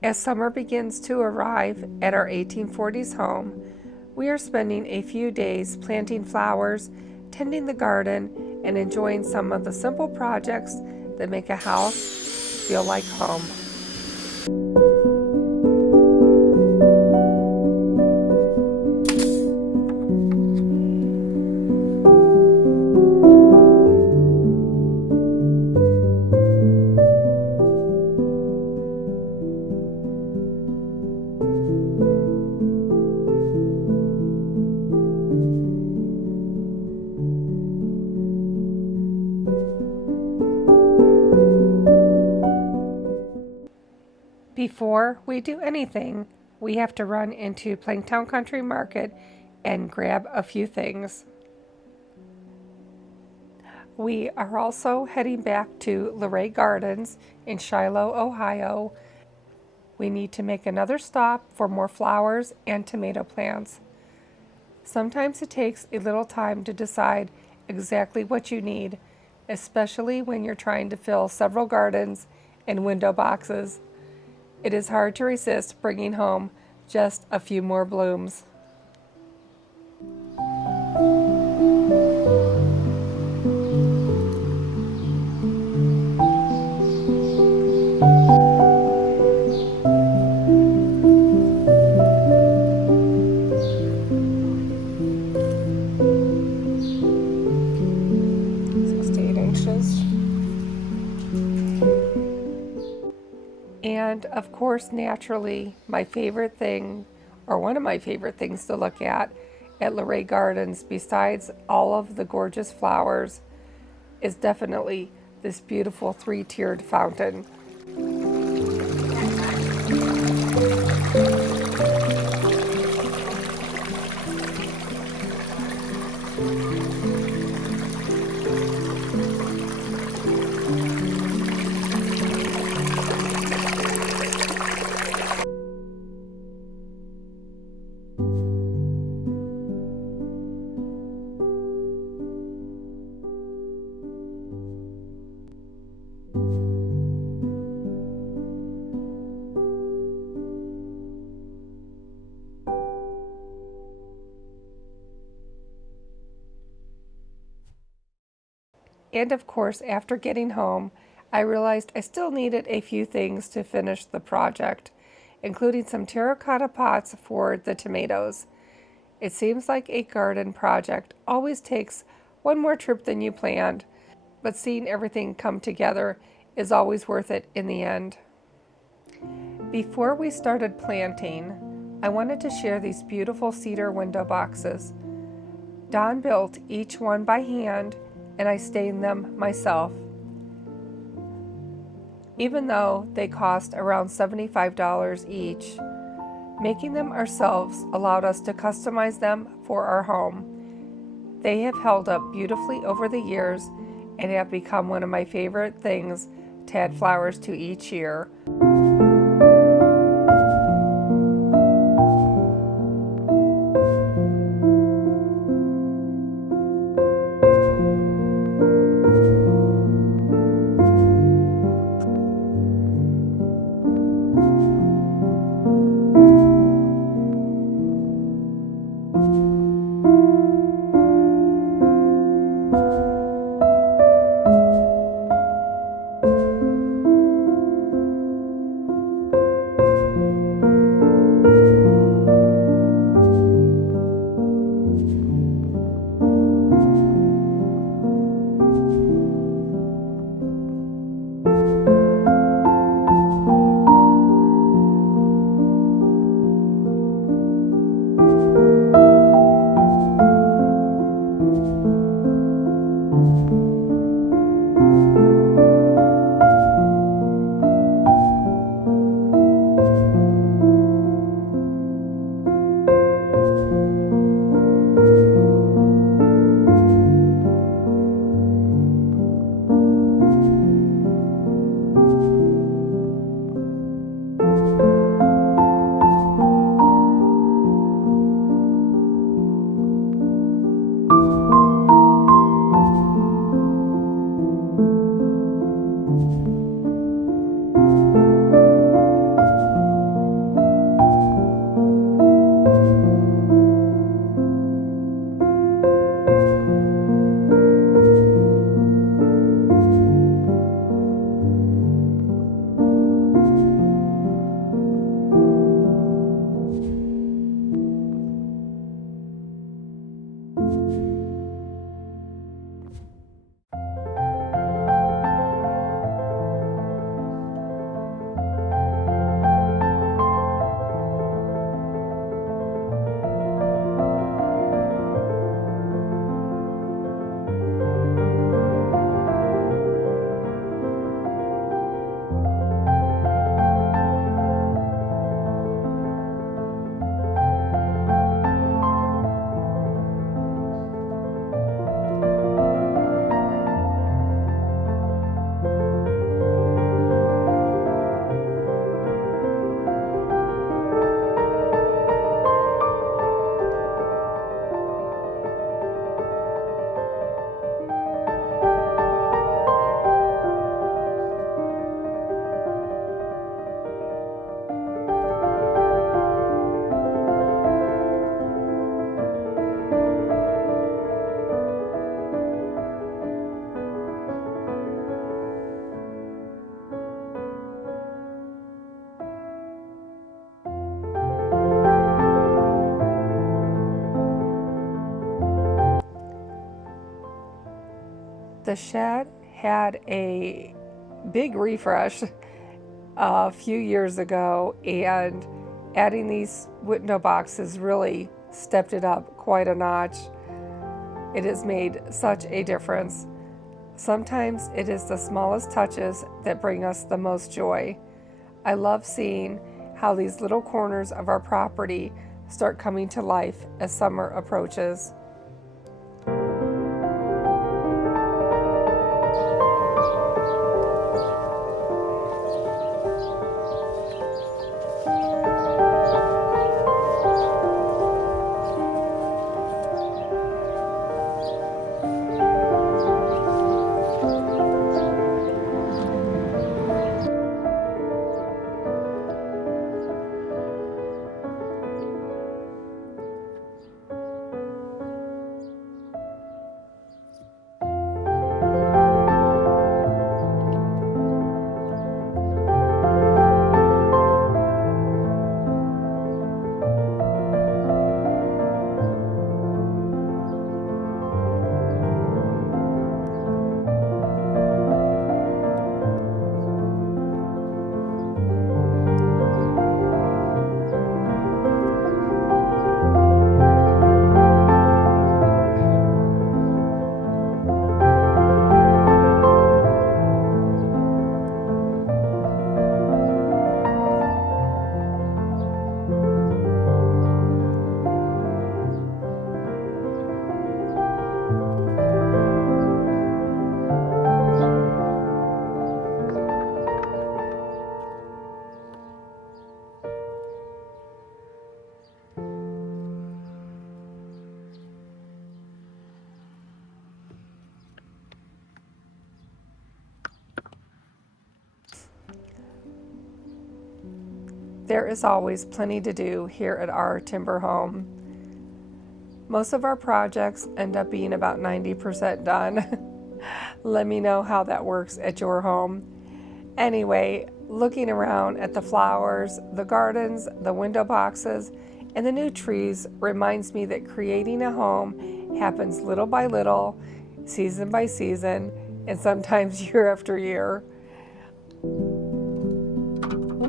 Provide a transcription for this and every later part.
As summer begins to arrive at our 1840s home, we are spending a few days planting flowers, tending the garden, and enjoying some of the simple projects that make a house feel like home. Before we do anything, we have to run into Planktown Country Market and grab a few things. We are also heading back to Laray Gardens in Shiloh, Ohio. We need to make another stop for more flowers and tomato plants. Sometimes it takes a little time to decide exactly what you need, especially when you're trying to fill several gardens and window boxes. It is hard to resist bringing home just a few more blooms. And of course, naturally, my favorite thing, or one of my favorite things to look at Laray Gardens, besides all of the gorgeous flowers, is definitely this beautiful three-tiered fountain. And of course, after getting home, I realized I still needed a few things to finish the project, including some terracotta pots for the tomatoes. It seems like a garden project always takes one more trip than you planned, but seeing everything come together is always worth it in the end. Before we started planting, I wanted to share these beautiful cedar window boxes. Don built each one by hand, and I stained them myself. Even though they cost around $75 each, making them ourselves allowed us to customize them for our home. They have held up beautifully over the years and have become one of my favorite things to add flowers to each year. The shed had a big refresh a few years ago, and adding these window boxes really stepped it up quite a notch. It has made such a difference. Sometimes it is the smallest touches that bring us the most joy. I love seeing how these little corners of our property start coming to life as summer approaches. There is always plenty to do here at our timber home. Most of our projects end up being about 90% done. Let me know how that works at your home. Anyway, looking around at the flowers, the gardens, the window boxes, and the new trees reminds me that creating a home happens little by little, season by season, and sometimes year after year.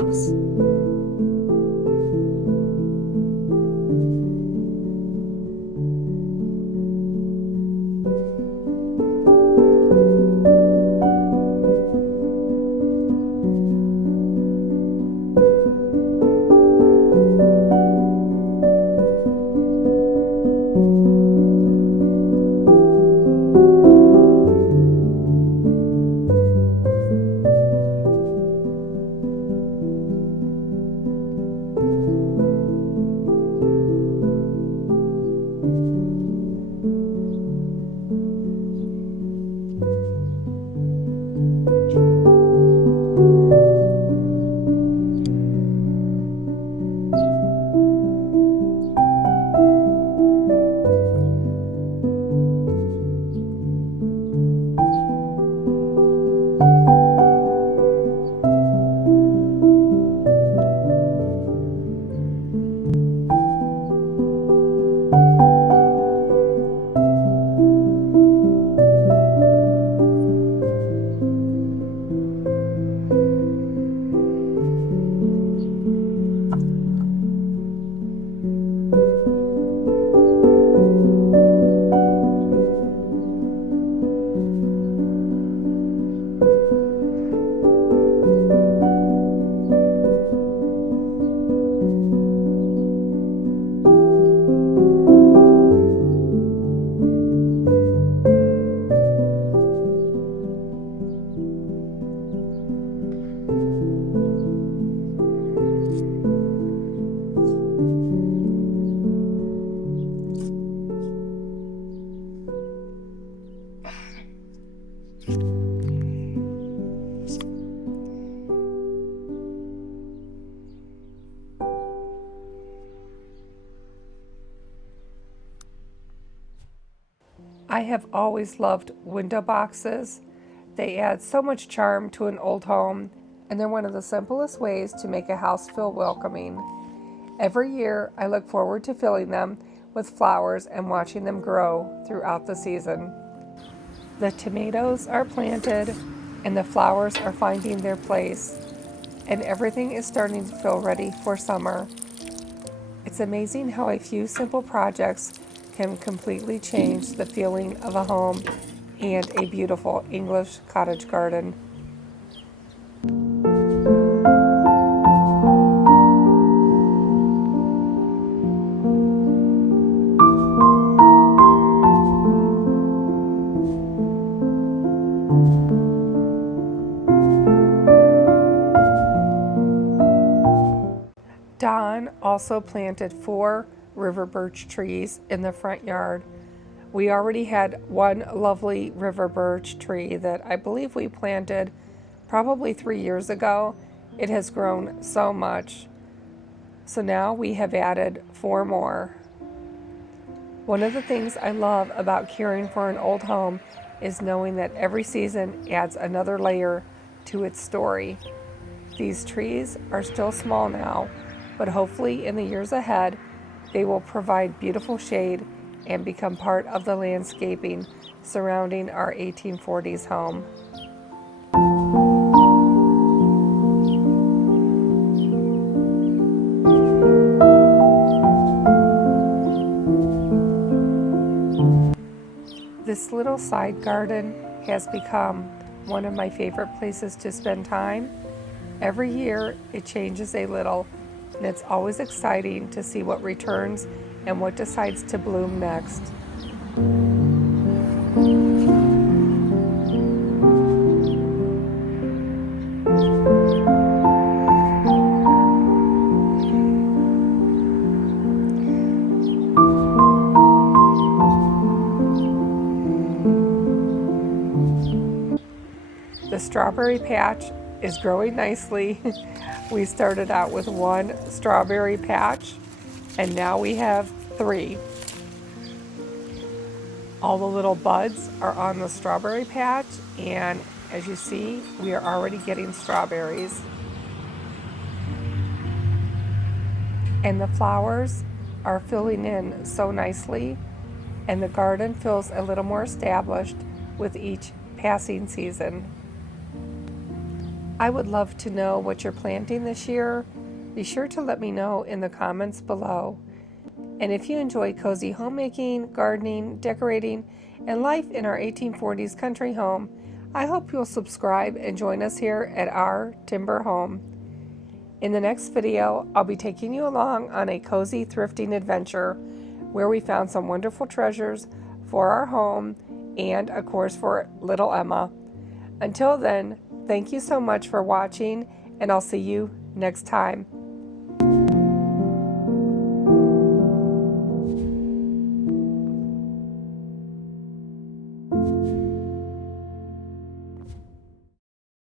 Oops. I have always loved window boxes. They add so much charm to an old home, and they're one of the simplest ways to make a house feel welcoming. Every year, I look forward to filling them with flowers and watching them grow throughout the season. The tomatoes are planted and the flowers are finding their place, and everything is starting to feel ready for summer. It's amazing how a few simple projects can completely change the feeling of a home and a beautiful English cottage garden. Don also planted 4 river birch trees in the front yard. We already had one lovely river birch tree that I believe we planted probably 3 years ago. It has grown so much. So now we have added 4 more. One of the things I love about caring for an old home is knowing that every season adds another layer to its story. These trees are still small now, but hopefully in the years ahead, they will provide beautiful shade and become part of the landscaping surrounding our 1840s home. This little side garden has become one of my favorite places to spend time. Every year it changes a little, and it's always exciting to see what returns and what decides to bloom next. The strawberry patch is growing nicely. We started out with 1 strawberry patch, and now we have 3. All the little buds are on the strawberry patch, and as you see, we are already getting strawberries. And the flowers are filling in so nicely, and the garden feels a little more established with each passing season. I would love to know what you're planting this year. Be sure to let me know in the comments below. And if you enjoy cozy homemaking, gardening, decorating, and life in our 1840s country home, I hope you'll subscribe and join us here at our timber home. In the next video, I'll be taking you along on a cozy thrifting adventure where we found some wonderful treasures for our home and, of course, for little Emma. Until then, thank you so much for watching, and I'll see you next time.